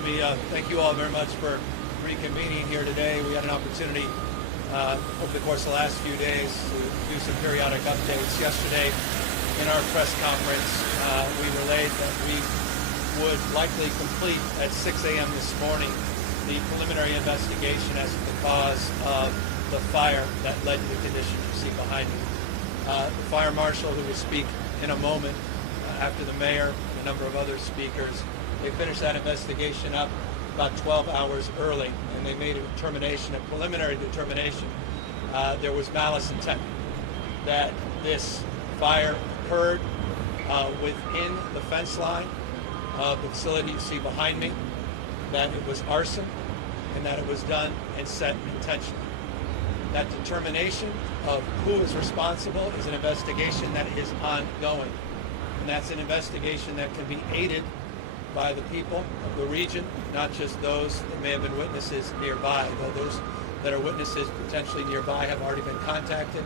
Let me thank you all very much for reconvening here today. We had an opportunity over the course of the last few days to do some periodic updates. Yesterday in our press conference, we relayed that we would likely complete at 6 a.m. this morning the preliminary investigation as to the cause of the fire that led to the condition you see behind me. The fire marshal, who will speak in a moment after the mayor and a number of other speakers, they finished that investigation up about 12 hours early, and they made a determination, a preliminary determination. There was malice intent, that this fire occurred within the fence line of the facility you see behind me, that it was arson, and that it was done and set intentionally. That determination of who is responsible is an investigation that is ongoing. And that's an investigation that can be aided by the people of the region, not just those that may have been witnesses nearby, though those that are witnesses potentially nearby have already been contacted.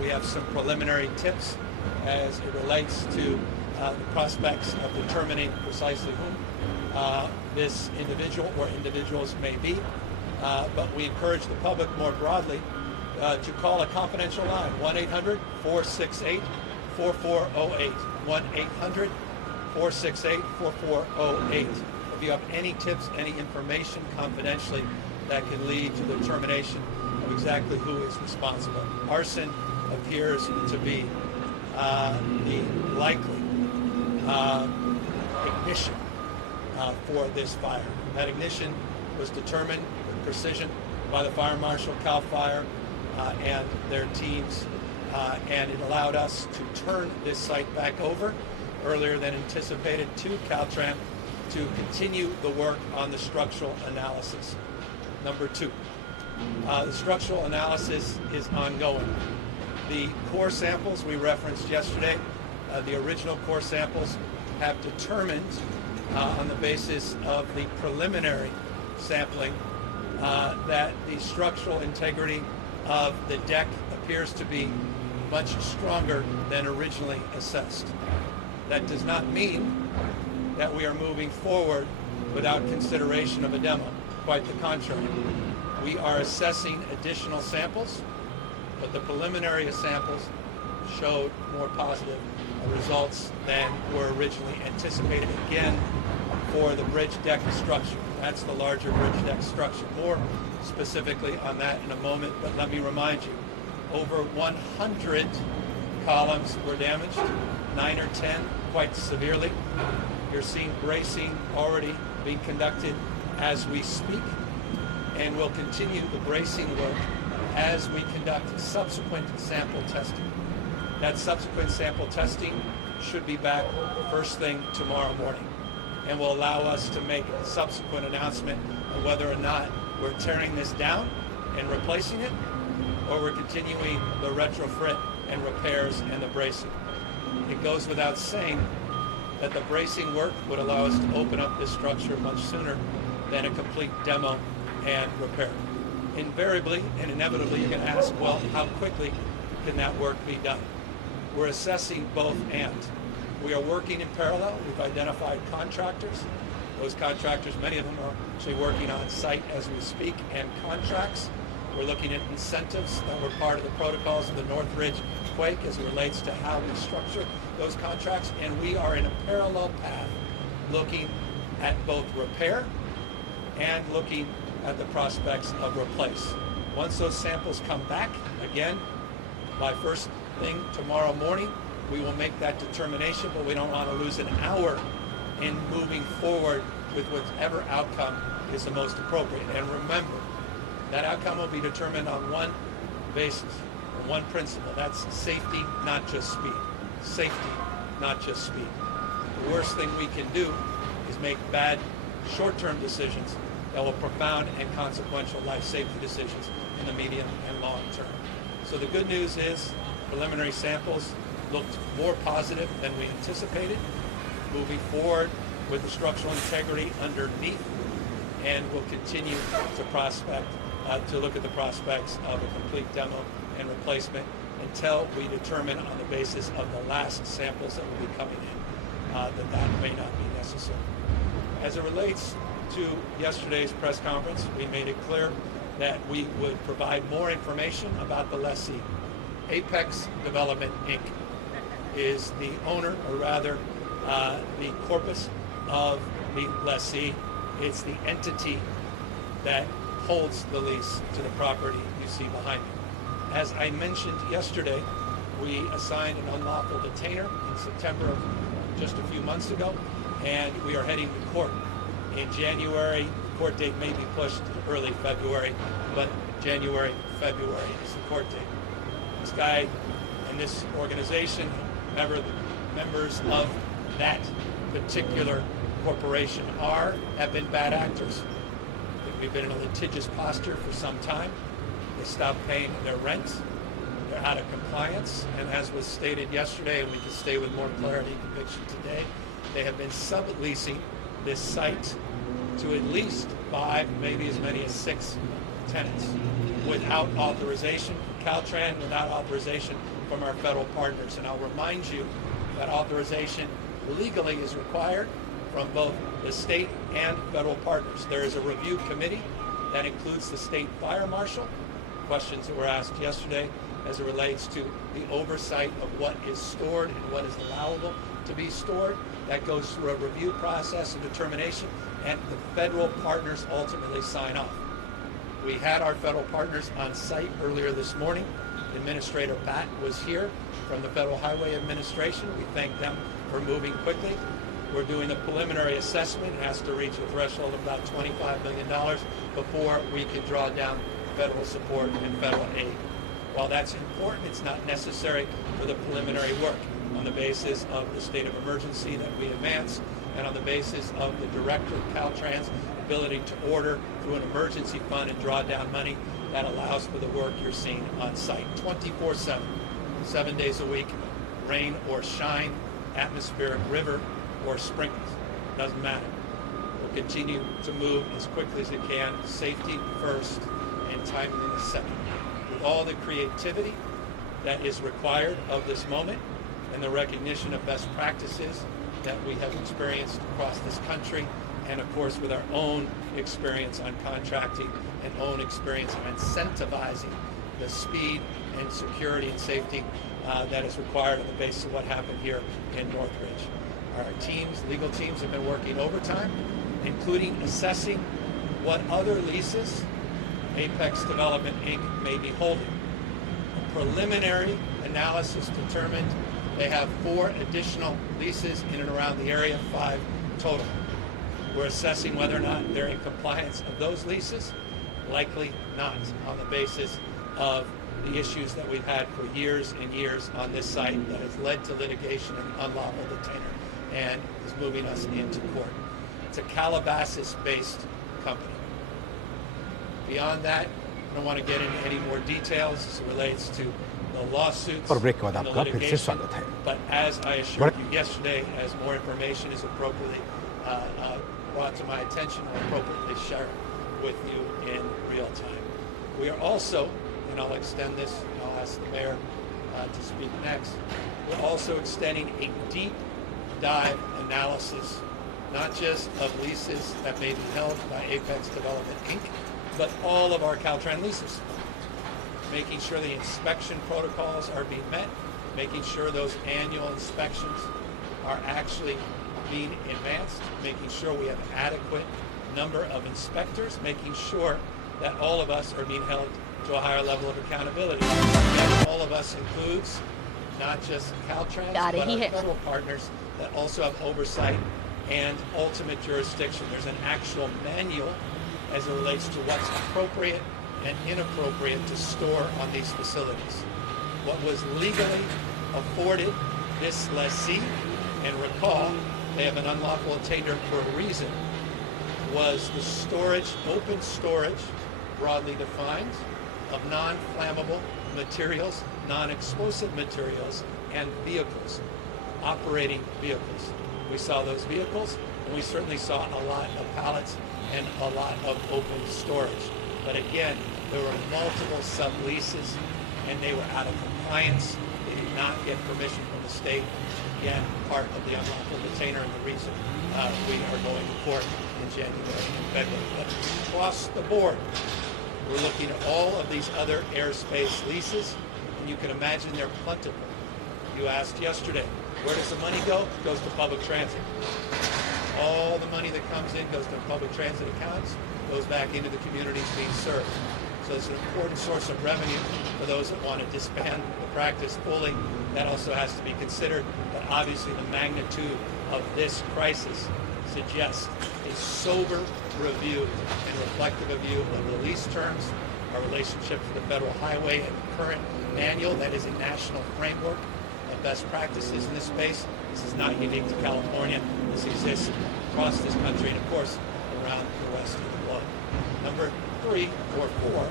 We have some preliminary tips as it relates to the prospects of determining precisely whom this individual or individuals may be. But we encourage the public more broadly to call a confidential line, 1-800-468-4408, 1-800-468-4408. If you have any tips, any information confidentially that can lead to the determination of exactly who is responsible. Arson appears to be the likely ignition for this fire. That ignition was determined with precision by the fire marshal, CAL FIRE, and their teams, and it allowed us to turn this site back over earlier than anticipated to Caltrans to continue the work on the structural analysis. Number two, the structural analysis is ongoing. The core samples we referenced yesterday, the original core samples, have determined on the basis of the preliminary sampling that the structural integrity of the deck appears to be much stronger than originally assessed. That does not mean that we are moving forward without consideration of a demo. Quite the contrary. We are assessing additional samples, but the preliminary samples showed more positive results than were originally anticipated, again, for the bridge deck structure. That's the larger bridge deck structure. More specifically on that in a moment, but let me remind you, over 100 columns were damaged, 9 or 10 quite severely. You're seeing bracing already being conducted as we speak, and we'll continue the bracing work as we conduct subsequent sample testing. That subsequent sample testing should be back first thing tomorrow morning, and will allow us to make a subsequent announcement on whether or not we're tearing this down and replacing it, or we're continuing the retrofit and repairs and the bracing. It goes without saying that the bracing work would allow us to open up this structure much sooner than a complete demo and repair. Invariably and inevitably, you're going to ask, well, how quickly can that work be done? We're assessing both and. We are working in parallel. We've identified contractors. Those contractors, many of them are actually working on site as we speak, and contracts. We're looking at incentives that were part of the protocols of the Northridge quake as it relates to how we structure those contracts, and we are in a parallel path looking at both repair and looking at the prospects of replace. Once those samples come back, again, by first thing tomorrow morning, we will make that determination, but we don't want to lose an hour in moving forward with whatever outcome is the most appropriate. And remember, that outcome will be determined on one basis, on one principle. That's safety, not just speed. Safety, not just speed. The worst thing we can do is make bad short-term decisions that will profound and consequential life safety decisions in the medium and long term. So the good news is preliminary samples looked more positive than we anticipated. Moving forward with the structural integrity underneath, and we'll continue to look at the prospects of a complete demo and replacement until we determine on the basis of the last samples that will be coming in that may not be necessary. As it relates to yesterday's press conference, we made it clear that we would provide more information about the lessee. Apex Development, Inc. is the owner, or rather the corpus of the lessee. It's the entity that holds the lease to the property you see behind me. As I mentioned yesterday, we assigned an unlawful detainer in September of just a few months ago, and we are heading to court in January. Court date may be pushed to early February, but January, February is the court date. This guy and this organization, members of that particular corporation have been bad actors. We've been in a litigious posture for some time. They stopped paying their rent. They're out of compliance. And as was stated yesterday, and we can stay with more clarity and conviction today, they have been subleasing this site to at least 5, maybe as many as 6 tenants without authorization from Caltrans, without authorization from our federal partners. And I'll remind you that authorization legally is required from both the state and federal partners. There is a review committee that includes the state fire marshal. Questions that were asked yesterday as it relates to the oversight of what is stored and what is allowable to be stored. That goes through a review process and determination, and the federal partners ultimately sign off. We had our federal partners on site earlier this morning. Administrator Batt was here from the Federal Highway Administration. We thank them for moving quickly. We're doing a preliminary assessment. It has to reach a threshold of about $25 million before we can draw down federal support and federal aid. While that's important, it's not necessary for the preliminary work. On the basis of the state of emergency that we advance, and on the basis of the director of Caltrans' ability to order through an emergency fund and draw down money, that allows for the work you're seeing on site 24/7, 7 days a week, rain or shine, atmospheric river or sprinkles, doesn't matter. We'll continue to move as quickly as it can, safety first and timeliness second, with all the creativity that is required of this moment and the recognition of best practices that we have experienced across this country, and of course with our own experience on contracting and own experience on incentivizing the speed and security and safety that is required on the basis of what happened here in Northridge. Our teams, legal teams, have been working overtime, including assessing what other leases Apex Development, Inc. may be holding. A preliminary analysis determined they have 4 additional leases in and around the area, 5 total. We're assessing whether or not they're in compliance of those leases. Likely not, on the basis of the issues that we've had for years and years on this site that has led to litigation and unlawful detainer and is moving us into court. It's a Calabasas-based company. Beyond that, I don't want to get into any more details as it relates to the lawsuits and the litigation, but as I assured you yesterday, as more information is appropriately brought to my attention, I'll appropriately share it with you in real time. We are also, and I'll extend this, and I'll ask the mayor to speak next, we're also extending a deep dive analysis, not just of leases that may be held by Apex Development, Inc., but all of our Caltrans leases, making sure the inspection protocols are being met, making sure those annual inspections are actually being advanced, making sure we have an adequate number of inspectors, making sure that all of us are being held to a higher level of accountability. That all of us includes not just Caltrans, but our federal partners that also have oversight and ultimate jurisdiction. There's an actual manual as it relates to what's appropriate and inappropriate to store on these facilities. What was legally afforded this lessee, and recall, they have an unlawful attainder for a reason, was the storage, open storage, broadly defined, of non-flammable materials, non-explosive materials, and vehicles, operating vehicles. We saw those vehicles, and we certainly saw a lot of pallets and a lot of open storage. But again, there were multiple subleases, and they were out of compliance. They did not get permission from the state. Again, part of the unlawful detainer and the reason we are going to court in January and February. But across the board, we're looking at all of these other airspace leases, and you can imagine they're plentiful. You asked yesterday, where does the money go? It goes to public transit. All the money that comes in goes to public transit accounts, goes back into the communities being served. So it's an important source of revenue for those that want to disband the practice fully. That also has to be considered, but obviously the magnitude of this crisis suggests a sober review and reflective review of the lease terms, our relationship to the federal highway and the current manual that is a national framework of best practices in this space. This is not unique to California. This exists across this country and, of course, around the rest of the globe. Number 3 or 4,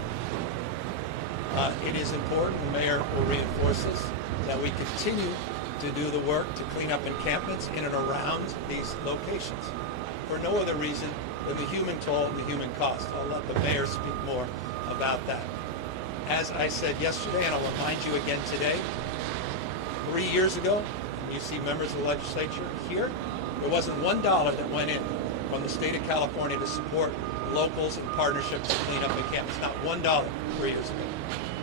it is important, the mayor will reinforce this, that we continue to do the work to clean up encampments in and around these locations for no other reason than the human toll and the human cost. I'll let the mayor speak more about that. As I said yesterday, and I'll remind you again today, 3 years ago, you see members of the legislature here, there wasn't $1 that went in from the state of California to support locals and partnerships to clean up encampments. Not $1 3 years ago.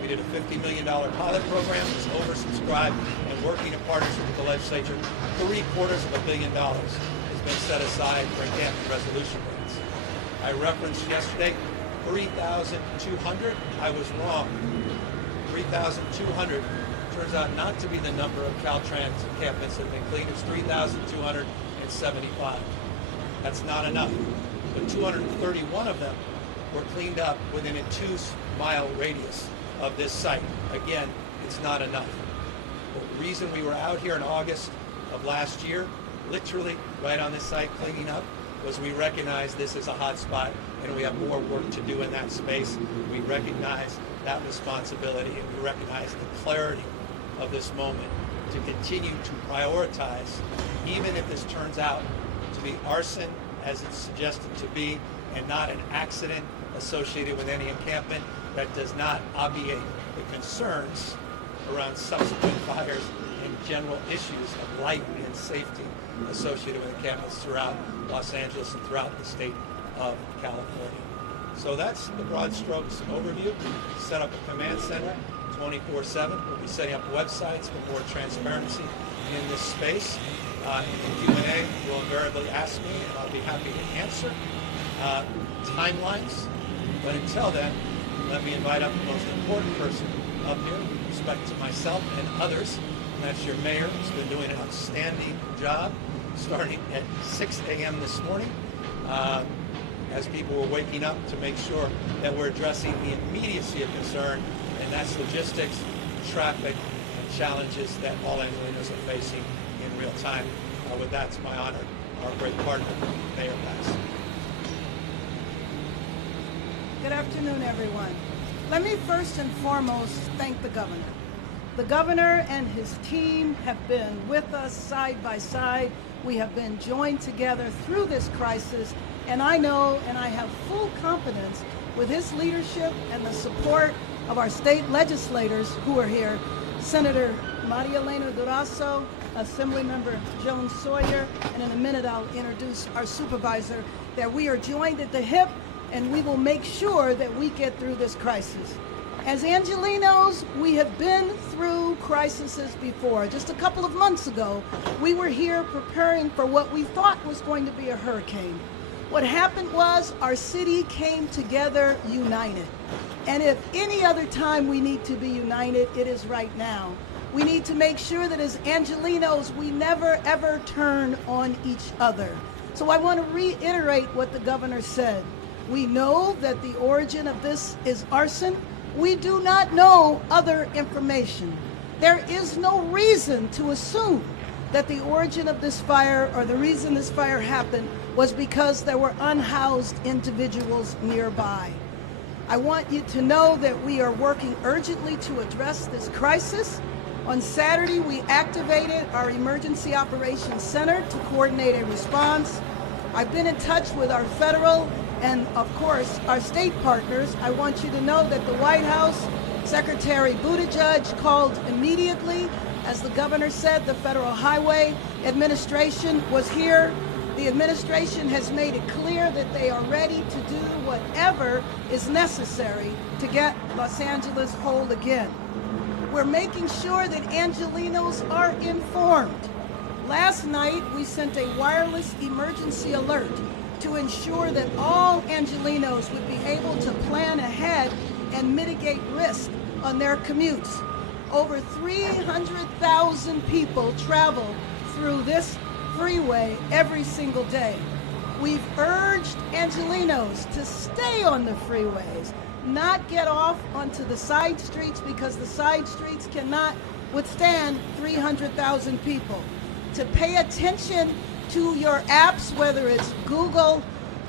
We did a $50 million pilot program. It was oversubscribed, and working in partnership with the legislature, $750 million has been set aside for encampment resolution grants. I referenced yesterday 3,200. I was wrong. 3,200 turns out not to be the number of Caltrans encampments that have been cleaned. It's 3,275. That's not enough. But 231 of them were cleaned up within a 2-mile radius of this site. Again, it's not enough. The reason we were out here in August of last year, literally right on this site cleaning up, was we recognize this is a hot spot and we have more work to do in that space. We recognize that responsibility and we recognize the clarity of this moment to continue to prioritize, even if this turns out to be arson as it's suggested to be and not an accident associated with any encampment. That does not obviate the concerns around subsequent fires and general issues of life and safety associated with encampments throughout Los Angeles and throughout the state of California. So that's the broad strokes overview. Set up a command center 24/7. We'll be setting up websites for more transparency in this space. Q&A will invariably ask me, and I'll be happy to answer timelines. But until then, let me invite up the most important person up here with respect to myself and others, and that's your mayor, who's been doing an outstanding job starting at 6 a.m. this morning as people were waking up to make sure that we're addressing the immediacy of concern, and that's logistics, traffic, and challenges that all Angelenos are facing in real time. With that, it's my honor, our great partner, Mayor Bass. Good afternoon, everyone. Let me first and foremost thank the governor. The governor and his team have been with us side by side. We have been joined together through this crisis, and I know and I have full confidence with his leadership and the support of our state legislators who are here, Senator Maria Elena Durazo, Assemblymember Joan Sawyer, and in a minute I'll introduce our supervisor, that we are joined at the hip and we will make sure that we get through this crisis. As Angelenos, we have been through crises before. Just a couple of months ago, we were here preparing for what we thought was going to be a hurricane. What happened was our city came together united. And if any other time we need to be united, it is right now. We need to make sure that as Angelenos, we never ever turn on each other. So I want to reiterate what the governor said. We know that the origin of this is arson. We do not know other information. There is no reason to assume that the origin of this fire or the reason this fire happened was because there were unhoused individuals nearby. I want you to know that we are working urgently to address this crisis. On Saturday, we activated our Emergency Operations Center to coordinate a response. I've been in touch with our federal and, of course, our state partners. I want you to know that the White House, Secretary Buttigieg called immediately. As the governor said, the Federal Highway Administration was here. The administration has made it clear that they are ready to do whatever is necessary to get Los Angeles whole again. We're making sure that Angelenos are informed. Last night, we sent a wireless emergency alert to ensure that all Angelenos would be able to plan ahead and mitigate risk on their commutes. Over 300,000 people travel through this freeway every single day. We've urged Angelenos to stay on the freeways, not get off onto the side streets because the side streets cannot withstand 300,000 people. To pay attention to your apps, whether it's Google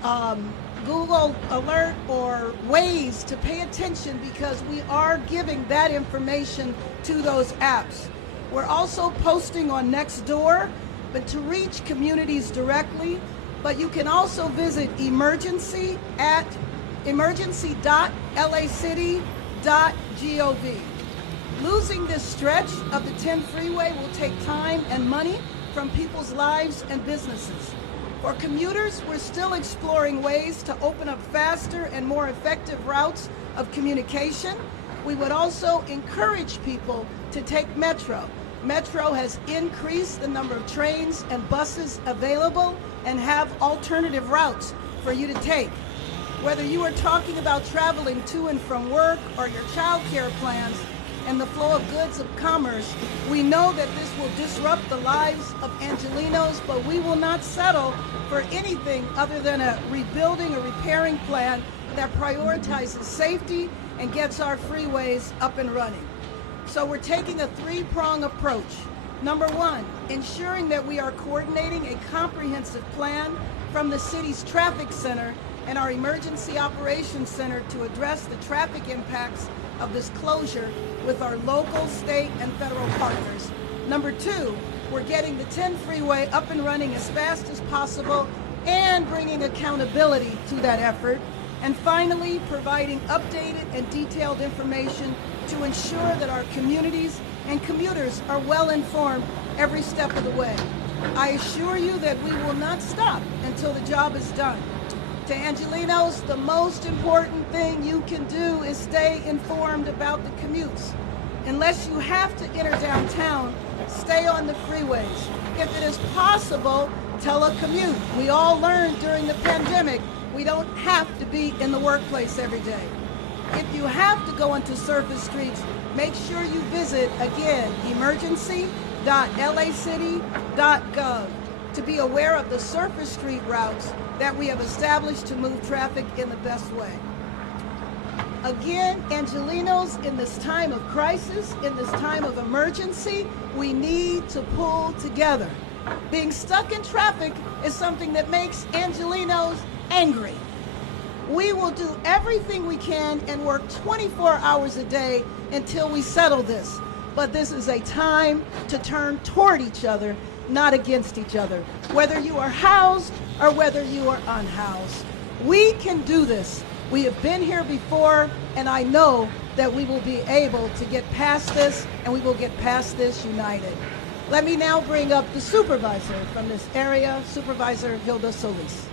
Alert or Waze, to pay attention because we are giving that information to those apps. We're also posting on Nextdoor, but to reach communities directly, but you can also visit emergency at emergency.lacity.gov. Losing this stretch of the 10 freeway will take time and money from people's lives and businesses. For commuters, we're still exploring ways to open up faster and more effective routes of communication. We would also encourage people to take Metro. Metro has increased the number of trains and buses available and have alternative routes for you to take. Whether you are talking about traveling to and from work or your child care plans and the flow of goods of commerce, we know that this will disrupt the lives of Angelenos, but we will not settle for anything other than a rebuilding or repairing plan that prioritizes safety and gets our freeways up and running. So we're taking a three-prong approach. Number one, ensuring that we are coordinating a comprehensive plan from the city's traffic center and our emergency operations center to address the traffic impacts of this closure with our local, state, and federal partners. Number two, we're getting the 10 freeway up and running as fast as possible and bringing accountability to that effort. And finally, providing updated and detailed information to ensure that our communities and commuters are well informed every step of the way. I assure you that we will not stop until the job is done. To Angelenos, the most important thing you can do is stay informed about the commutes. Unless you have to enter downtown, stay on the freeways. If it is possible, telecommute. We all learned during the pandemic, we don't have to be in the workplace every day. If you have to go onto surface streets, make sure you visit, again, emergency.lacity.gov to be aware of the surface street routes that we have established to move traffic in the best way. Again, Angelenos, in this time of crisis, in this time of emergency, we need to pull together. Being stuck in traffic is something that makes Angelenos angry. We will do everything we can and work 24 hours a day until we settle this. But this is a time to turn toward each other, not against each other, whether you are housed or whether you are unhoused. We can do this. We have been here before, and I know that we will be able to get past this, and we will get past this united. Let me now bring up the supervisor from this area, Supervisor Hilda Solis.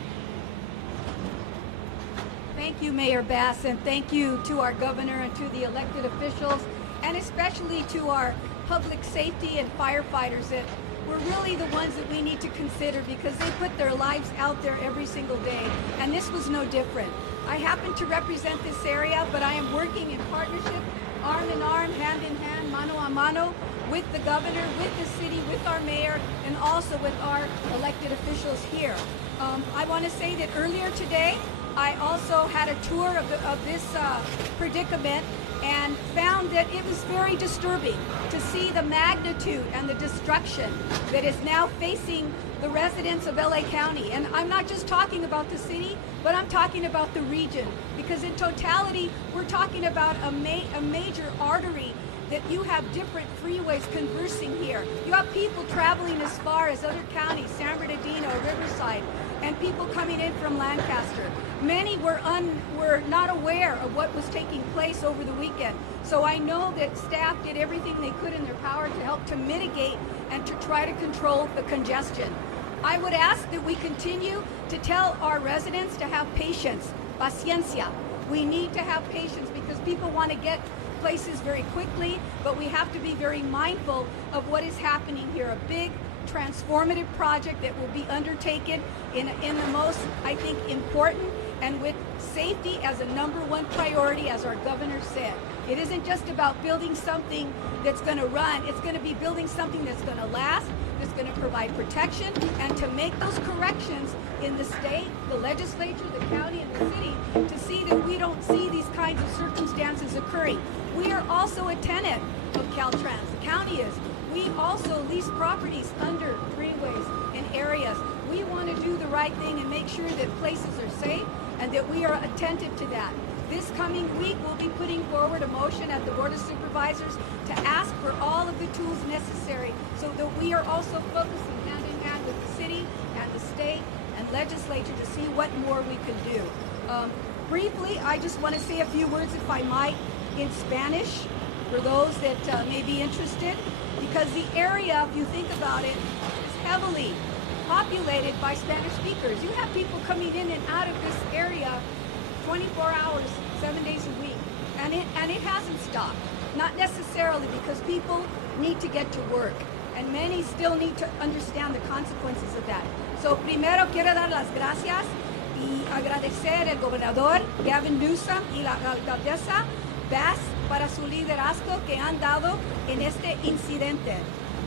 Thank you, Mayor Bass, and thank you to our governor and to the elected officials, and especially to our public safety and firefighters that were really the ones that we need to consider because they put their lives out there every single day, and this was no different. I happen to represent this area, but I am working in partnership, arm in arm, hand in hand, mano a mano, with the governor, with the city, with our mayor, and also with our elected officials here. I want to say that earlier today, I also had a tour of this predicament and found that it was very disturbing to see the magnitude and the destruction that is now facing the residents of LA County. And I'm not just talking about the city, but I'm talking about the region, because in totality, we're talking about a major artery that you have different freeways conversing here. You have people traveling as far as other counties, San Bernardino, Riverside, and people coming in from Lancaster. Many were not aware of what was taking place over the weekend. So I know that staff did everything they could in their power to help to mitigate and to try to control the congestion. I would ask that we continue to tell our residents to have patience, paciencia. We need to have patience because people want to get places very quickly, but we have to be very mindful of what is happening here. A big transformative project that will be undertaken in the most, I think, important and with safety as a #1 priority, as our governor said. It isn't just about building something that's going to run. It's going to be building something that's going to last, that's going to provide protection, and to make those corrections in the state, the legislature, the county, and the city to see that we don't see these kinds of circumstances occurring. We are also a tenant of Caltrans. The county is. We also lease properties under freeways and areas. We want to do the right thing and make sure that places are safe and that we are attentive to that. This coming week, we'll be putting forward a motion at the Board of Supervisors to ask for all of the tools necessary so that we are also focusing hand in hand with the city and the state and legislature to see what more we can do. Briefly, I just want to say a few words, if I might, in Spanish for those that may be interested, because the area, if you think about it, is heavily populated by Spanish speakers. You have people coming in and out of this area 24 hours, 7 days a week, and it hasn't stopped. Not necessarily because people need to get to work, and many still need to understand the consequences of that. So primero quiero dar las gracias y agradecer al gobernador Gavin Newsom y la alcaldesa Bass para su liderazgo que han dado en este incidente.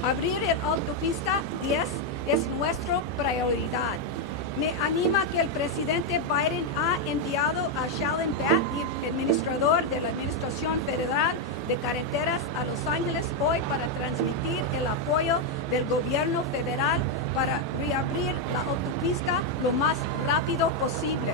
Abrir el autopista 10 es nuestra prioridad. Me anima que el presidente Biden ha enviado a Shallon Batt, administrador de la Administración Federal de Carreteras, a Los Ángeles hoy para transmitir el apoyo del gobierno federal para reabrir la autopista lo más rápido posible.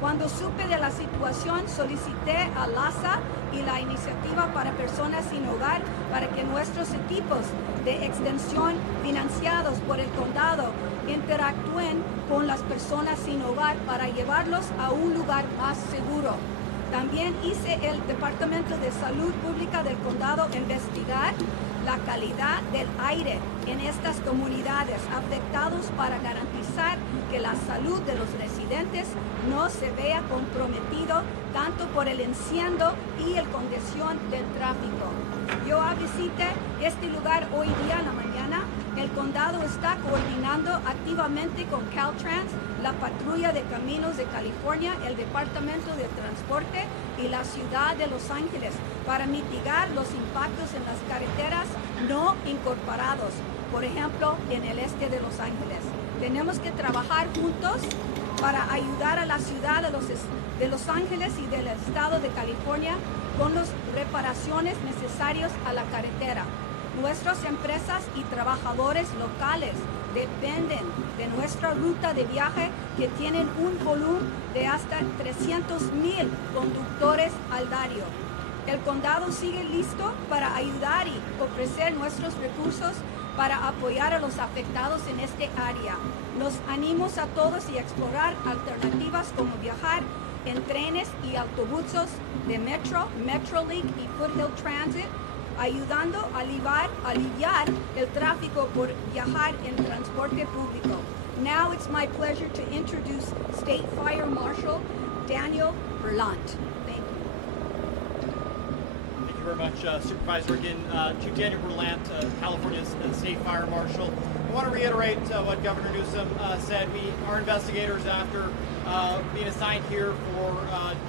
Cuando supe de la situación, solicité a LASA y la iniciativa para personas sin hogar para que nuestros equipos de extensión financiados por el condado interactúen con las personas sin hogar para llevarlos a un lugar más seguro. También hice el Departamento de Salud Pública del condado investigar la calidad del aire en estas comunidades afectados para garantizar que la salud de los residentes no se vea comprometido tanto por el incendio y la congestión del tráfico. Yo visité este lugar hoy día en la mañana. El condado está coordinando activamente con Caltrans, la Patrulla de Caminos de California, el Departamento de Transporte y la Ciudad de Los Ángeles para mitigar los impactos en las carreteras no incorporados, por ejemplo, en el este de Los Ángeles. Tenemos que trabajar juntos para ayudar a la ciudad de Los Ángeles y del estado de California con las reparaciones necesarias a la carretera. Nuestras empresas y trabajadores locales dependen de nuestra ruta de viaje que tienen un volumen de hasta 300,000 conductores al diario. El condado sigue listo para ayudar y ofrecer nuestros recursos para apoyar a los afectados en este área. Los animamos a todos y explorar alternativas como viajar en trenes y autobuses de Metro, Metrolink y Foothill Transit, ayudando a aliviar el tráfico por viajar en transporte público. Now it's my pleasure to introduce State Fire Marshal Daniel Berlant. Thank you. Thank you very much, Supervisor. Again, Chief Daniel Berlant, California's State Fire Marshal. I want to reiterate what Governor Newsom said. Our investigators, after being assigned here for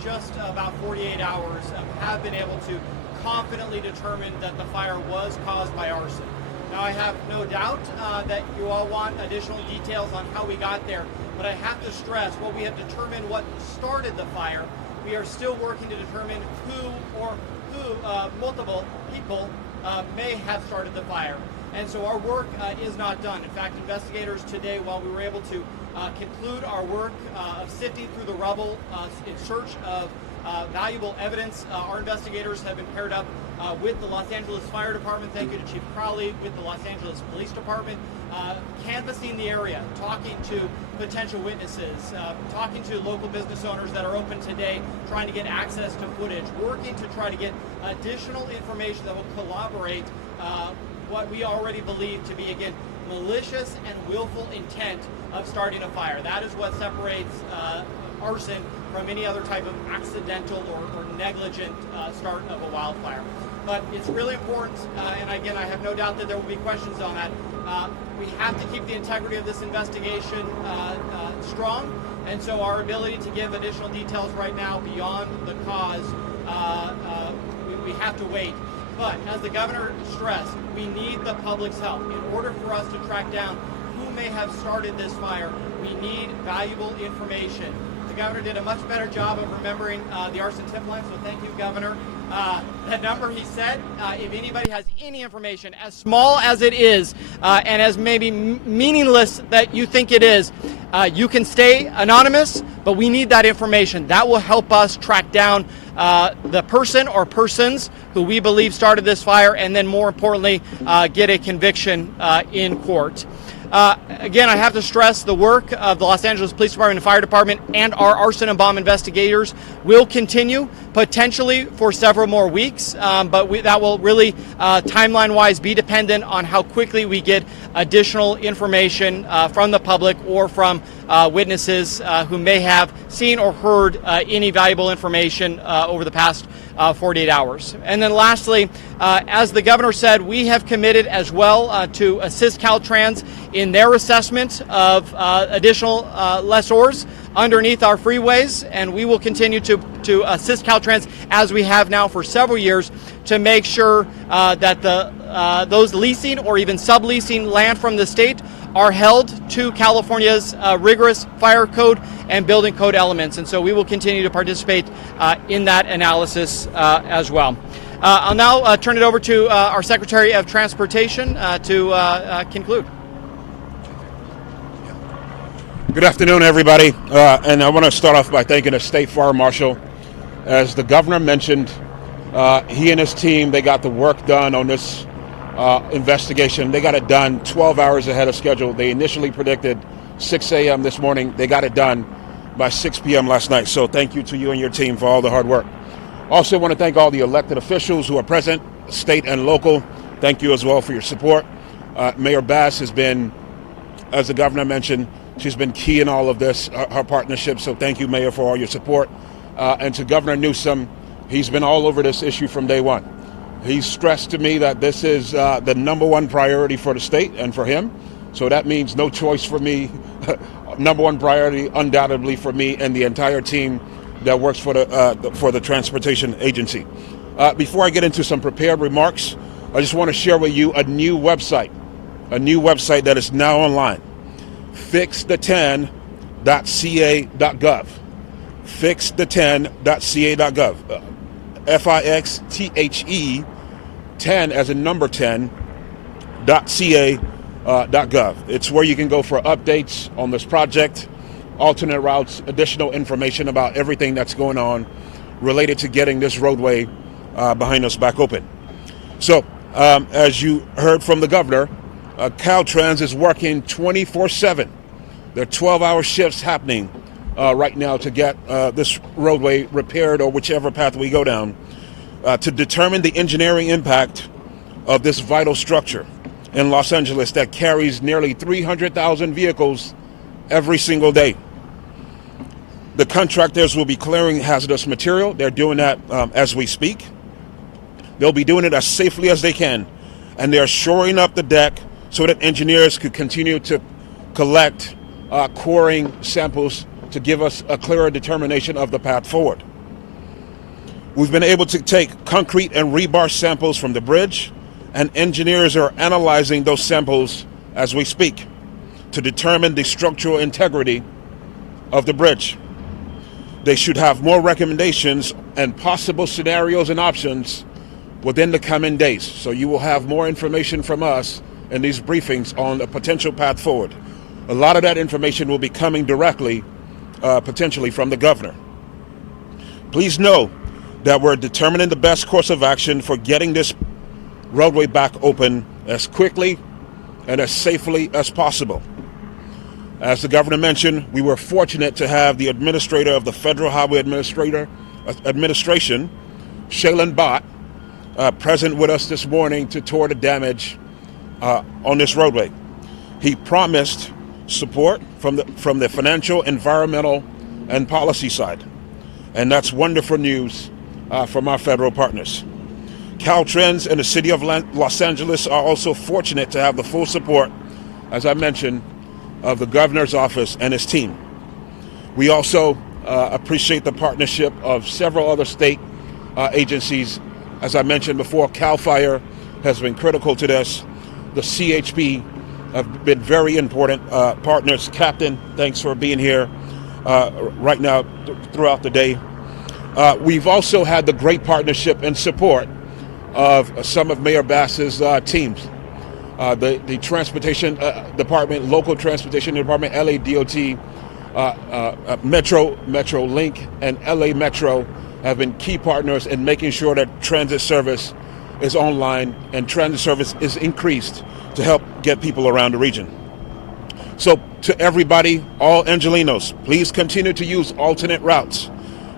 just about 48 hours, have been able to confidently determine that the fire was caused by arson. Now, I have no doubt that you all want additional details on how we got there, but I have to stress, while we have determined what started the fire, we are still working to determine who multiple people may have started the fire. And so our work is not done. In fact, investigators today, while we were able to conclude our work of sifting through the rubble in search of valuable evidence, our investigators have been paired up with the Los Angeles Fire Department. Thank you to Chief Crowley, with the Los Angeles Police Department, canvassing the area, talking to potential witnesses, talking to local business owners that are open today, trying to get access to footage, working to try to get additional information that will corroborate what we already believe to be, again, malicious and willful intent of starting a fire. That is what separates arson from any other type of accidental or negligent start of a wildfire. But it's really important, and again, I have no doubt that there will be questions on that. We have to keep the integrity of this investigation strong, and so our ability to give additional details right now beyond the cause, we have to wait. But as the governor stressed, we need the public's help. In order for us to track down who may have started this fire, we need valuable information. The governor did a much better job of remembering the arson tip line, so thank you, Governor. The number he said, if anybody has any information, as small as it is, and as maybe meaningless that you think it is, you can stay anonymous, but we need that information. That will help us track down the person or persons who we believe started this fire, and then more importantly, get a conviction in court. Again, I have to stress the work of the Los Angeles Police Department and Fire Department and our arson and bomb investigators will continue, potentially for several more weeks, but that will really, timeline-wise, be dependent on how quickly we get additional information from the public or from witnesses who may have seen or heard any valuable information over the past 48 hours. And then lastly, as the governor said, we have committed as well to assist Caltrans in their assessment of additional lessors underneath our freeways, and we will continue to assist Caltrans as we have now for several years to make sure that those leasing or even subleasing land from the state are held to California's rigorous fire code and building code elements. And so we will continue to participate in that analysis as well. I'll now turn it over to our Secretary of Transportation to conclude. Good afternoon, everybody. And I want to start off by thanking the State Fire Marshal. As the governor mentioned, he and his team, they got the work done on this investigation. They got it done 12 hours ahead of schedule. They initially predicted 6 a.m. this morning. They got it done by 6 p.m. last night. So thank you to you and your team for all the hard work. Also want to thank all the elected officials who are present, state and local. Thank you as well for your support. Mayor Bass has been, as the governor mentioned, she's been key in all of this, her partnership. So thank you, Mayor, for all your support. And to Governor Newsom, he's been all over this issue from day one. He's stressed to me that this is the number one priority for the state and for him. So that means no choice for me. Number one priority, undoubtedly, for me and the entire team that works for the transportation agency. Before I get into some prepared remarks, I just want to share with you a new website that is now online. Fixthe10.ca.gov. Fixthe10.ca.gov. FIXTHE 10 as in number 10.ca.gov. It's where you can go for updates on this project, alternate routes, additional information about everything that's going on related to getting this roadway behind us back open. So, as you heard from the governor, Caltrans is working 24/7. There are 12-hour shifts happening right now to get this roadway repaired, or whichever path we go down, to determine the engineering impact of this vital structure in Los Angeles that carries nearly 300,000 vehicles every single day. The contractors will be clearing hazardous material. They're doing that as we speak. They'll be doing it as safely as they can, and they're shoring up the deck so that engineers could continue to collect coring samples to give us a clearer determination of the path forward. We've been able to take concrete and rebar samples from the bridge, and engineers are analyzing those samples as we speak to determine the structural integrity of the bridge. They should have more recommendations and possible scenarios and options within the coming days. So you will have more information from us in these briefings on a potential path forward. A lot of that information will be coming directly, potentially from the governor. Please know that we're determining the best course of action for getting this roadway back open as quickly and as safely as possible. As the governor mentioned, we were fortunate to have the administrator of the Federal Highway Administration, Shailen Bhatt, present with us this morning to tour the damage on this roadway. He promised support from the financial, environmental, and policy side. And that's wonderful news from our federal partners. Caltrans and the City of Los Angeles are also fortunate to have the full support, as I mentioned, of the governor's office and his team. We also appreciate the partnership of several other state agencies. As I mentioned before, CAL FIRE has been critical to this. The CHP have been very important partners. Captain, thanks for being here right now throughout the day. We've also had the great partnership and support of some of Mayor Bass's teams. The Transportation Department, Local Transportation Department, LA DOT, Metro Link, and LA Metro have been key partners in making sure that transit service is online and transit service is increased to help get people around the region. So to everybody, all Angelenos, please continue to use alternate routes.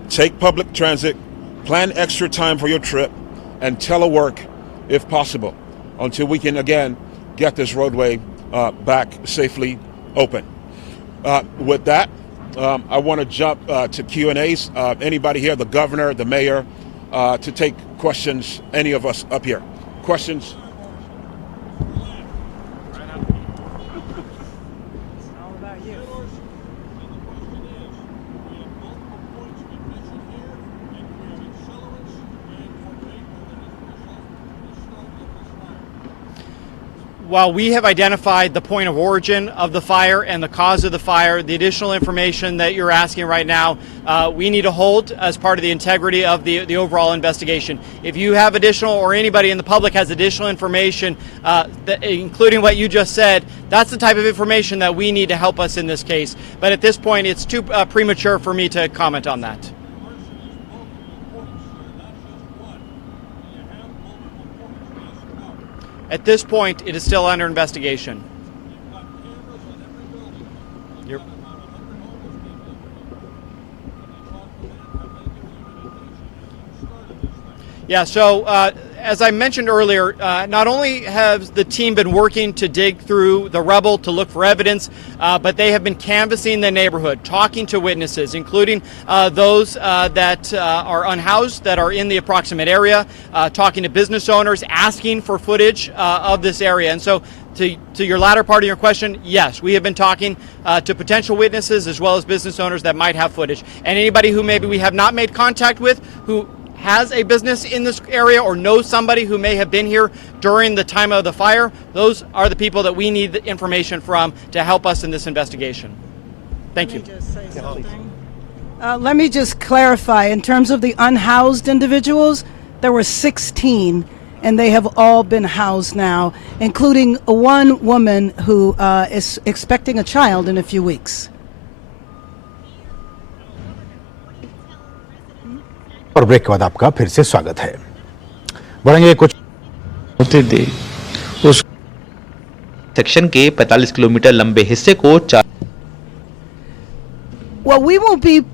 Take public transit, plan extra time for your trip, and telework if possible until we can again get this roadway back safely open. With that, I want to jump to Q&As. Anybody here, the governor, the mayor, to take questions, any of us up here. Questions? While we have identified the point of origin of the fire and the cause of the fire, the additional information that you're asking right now, we need to hold as part of the integrity of the overall investigation. If you have additional, or anybody in the public has additional information, including what you just said, that's the type of information that we need to help us in this case. But at this point, it's too premature for me to comment on that. At this point, it is still under investigation. Yeah, so as I mentioned earlier, not only has the team been working to dig through the rubble to look for evidence, but they have been canvassing the neighborhood, talking to witnesses, including those that are unhoused, that are in the approximate area, talking to business owners, asking for footage of this area. And so to your latter part of your question, yes, we have been talking to potential witnesses as well as business owners that might have footage. And anybody who maybe we have not made contact with, who has a business in this area or knows somebody who may have been here during the time of the fire, those are the people that we need the information from to help us in this investigation. Thank you. Let me just clarify. In terms of the unhoused individuals, there were 16, and they have all been housed now, including one woman who is expecting a child in a few weeks. और break के बाद आपका फिर से स्वागत है। बढ़ेंगे कुछ होते दे उस सेक्शन के 45 किलोमीटर लंबे हिस्से को Well, we won't be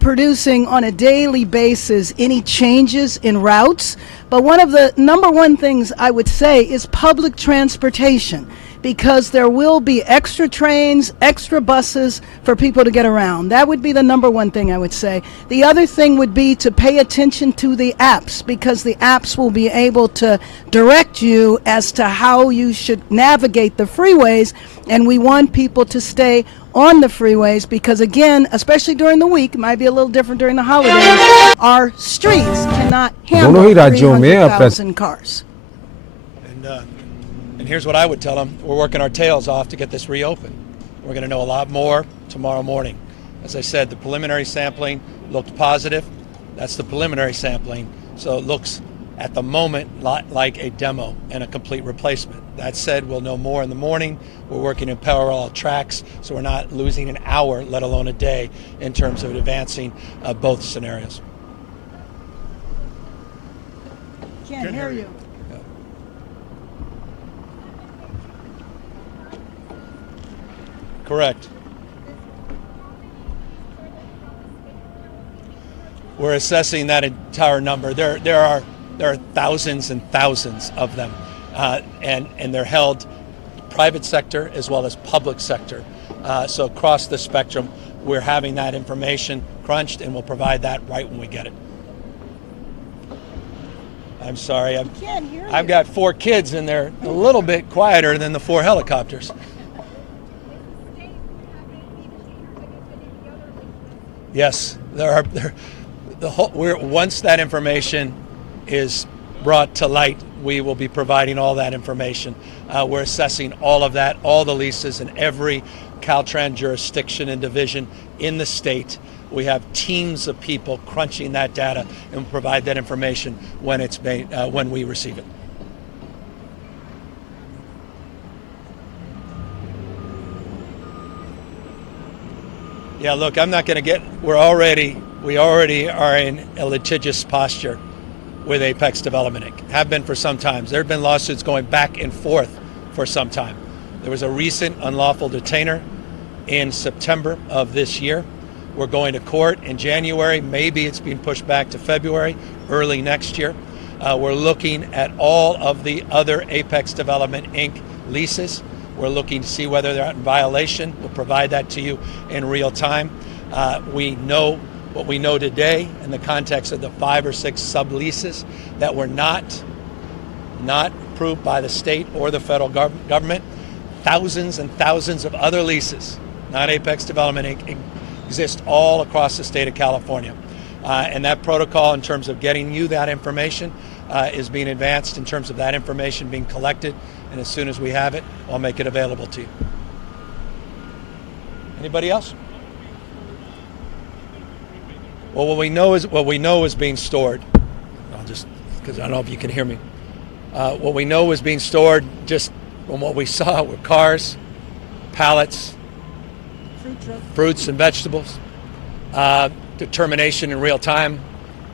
producing on a daily basis any changes in routes, but one of the number one things I would say is public transportation, because there will be extra trains, extra buses for people to get around. That would be the number one thing I would say. The other thing would be to pay attention to the apps, because the apps will be able to direct you as to how you should navigate the freeways, and we want people to stay on the freeways because, again, especially during the week, it might be a little different during the holidays, our streets cannot handle 300,000 cars. And here's what I would tell them. We're working our tails off to get this reopened. We're going to know a lot more tomorrow morning. As I said, the preliminary sampling looked positive. That's the preliminary sampling. So it looks at the moment like a demo and a complete replacement. That said, we'll know more in the morning. We're working in parallel tracks, so we're not losing an hour, let alone a day, in terms of advancing both scenarios. Can't hear you. Correct. We're assessing that entire number. There are thousands and thousands of them, and they're held private sector as well as public sector. So across the spectrum, we're having that information crunched, and we'll provide that right when we get it. I'm sorry, Can't hear you. I've got 4 kids, and they're a little bit quieter than the 4 helicopters. Yes, once that information is brought to light, we will be providing all that information. We're assessing all of that, all the leases in every Caltrans jurisdiction and division in the state. We have teams of people crunching that data and provide that information when it's made, when we receive it. Yeah, look, I'm not going to get. We already are in a litigious posture with Apex Development Inc. Have been for some time. There have been lawsuits going back and forth for some time. There was a recent unlawful detainer in September of this year. We're going to court in January. Maybe it's being pushed back to February, early next year. We're looking at all of the other Apex Development Inc. leases. We're looking to see whether they're in violation. We'll provide that to you in real time. We know what we know today in the context of the 5 or 6 subleases that were not approved by the state or the federal government. Thousands and thousands of other leases, not Apex Development Inc., exist all across the state of California. And that protocol in terms of getting you that information is being advanced in terms of that information being collected. And as soon as we have it, I'll make it available to you. Anybody else? Well, what we know is being stored. I'll just, because I don't know if you can hear me. What we know is being stored, just from what we saw, were cars, pallets, fruits and vegetables, determination in real time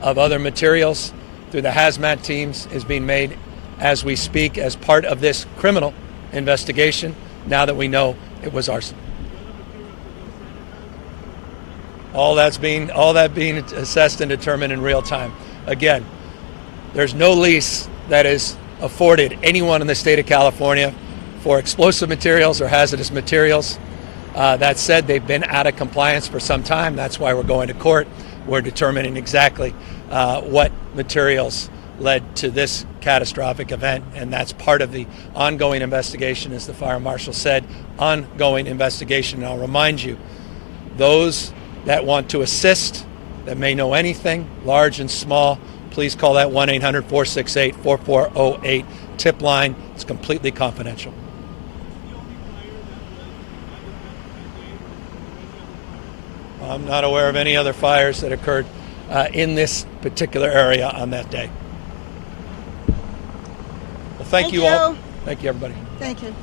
of other materials through the hazmat teams is being made as we speak as part of this criminal investigation, now that we know it was arson. All that being assessed and determined in real time. Again, there's no lease that is afforded anyone in the state of California for explosive materials or hazardous materials. That said, they've been out of compliance for some time. That's why we're going to court. We're determining exactly what materials led to this catastrophic event, and that's part of the ongoing investigation, as the fire marshal said, ongoing investigation. And I'll remind you, those that want to assist, that may know anything, large and small, please call that 1-800-468-4408 tip line. It's completely confidential. I'm not aware of any other fires that occurred in this particular area on that day. Well, thank you all. Thank you, everybody. Thank you.